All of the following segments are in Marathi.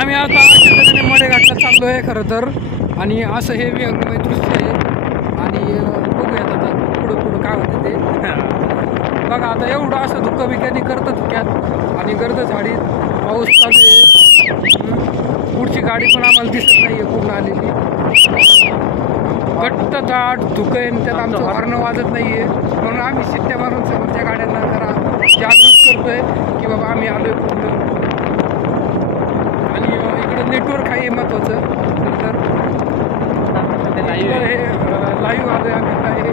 आम्ही आता अशा तऱ्हेने मडेघाटला चाललो आहे खरं तर. आणि असं हे विहंगमय दृश्य आहे. आणि बघूयात आता पुढं पुढं काय होतं ते. बघा आता एवढं असं धुकं बिक्यानी करतं धुक्यात. आणि गर्द झाडीत पाऊस चालू आहे. पुढची गाडी पण आम्हाला दिसत नाही आहे पूर्ण आलेली. घट्ट दाट धुकं आहे त्यात आमचं हॉर्न वाजत नाही आहे म्हणून आम्ही शिट्ट्या मारून समोरच्या गाड्यांना जागृत करतोय की बाबा आम्ही आलोय पूर्ण आणि इकडं नेटवर्क आहे महत्वाचं. तर तर इकडं हे लाईव्ह आलोय आम्ही आता. हे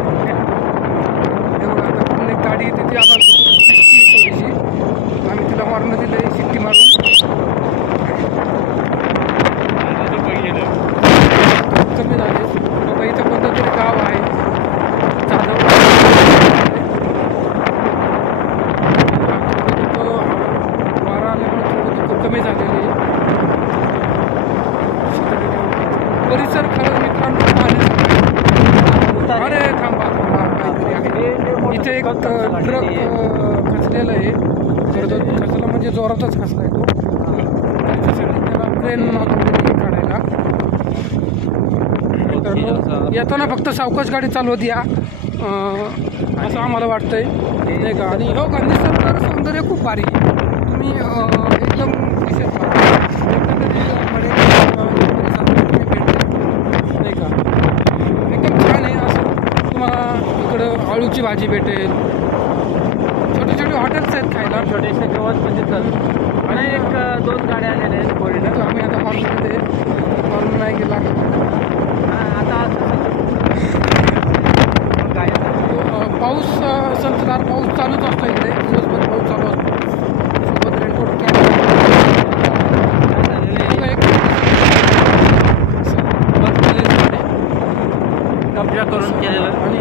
बघा आता गाडी येते ती आम्हाला परिसर खरं मित्रांनो पाहण्यासाठी अरे थांबा थांबा काहीतरी आहे इथे एक ट्रक खचलेला आहे. तर तो खचला म्हणजे जोरातच खचला आहे तो त्याच्यासाठी त्याला क्रेन काढायला. येताना फक्त सावकाश गाडी चालवत या. असं आम्हाला वाटतंय. नाही का? आणि हो गांधी सरकार सौंदर्य खूप भारी तुम्ही एकदम विशेष पाहा. एकंदरीत मध्ये, अं, परिसरात तुम्ही भेट द्या. नाही का एकदम छान आहे असं तुम्हाला आळूची भाजी भेटेल. छोटे छोटे हॉटेल्स आहेत खायला. छोटेसे जेवण म्हणजे चल. आणि एक दोन गाड्या आलेल्या आहेत तर आम्ही आता हॉलमध्ये हॉल नाही गेला आता पाऊस अं, संततधार पाऊस चालूच असतो इकडे. दिवसभर पाऊस चालू असतो. सोबत रेनकोट कब्जा करून केलेलं. आणि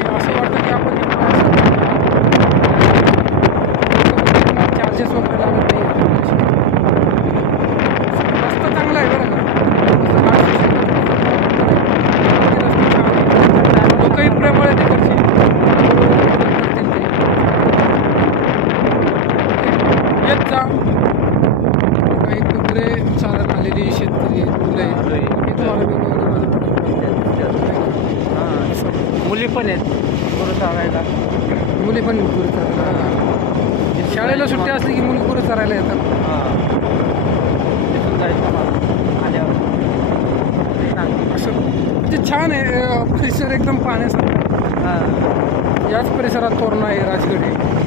जा काही कुत्रे चालत आलेली शेतकरी मुलं आहेत. हे. मुली पण आहेत. गुरु चालायला. मुली पण गुरु चरायला शाळेला सुट्टी असली की मुली गुरु चरायला येतात. तिथून जायचं मला. आल्यावर. असं. ते छान आहे. परिसर एकदम पाहण्यासारखा हां. याच परिसरात तोरणा आहे राजगड आहे.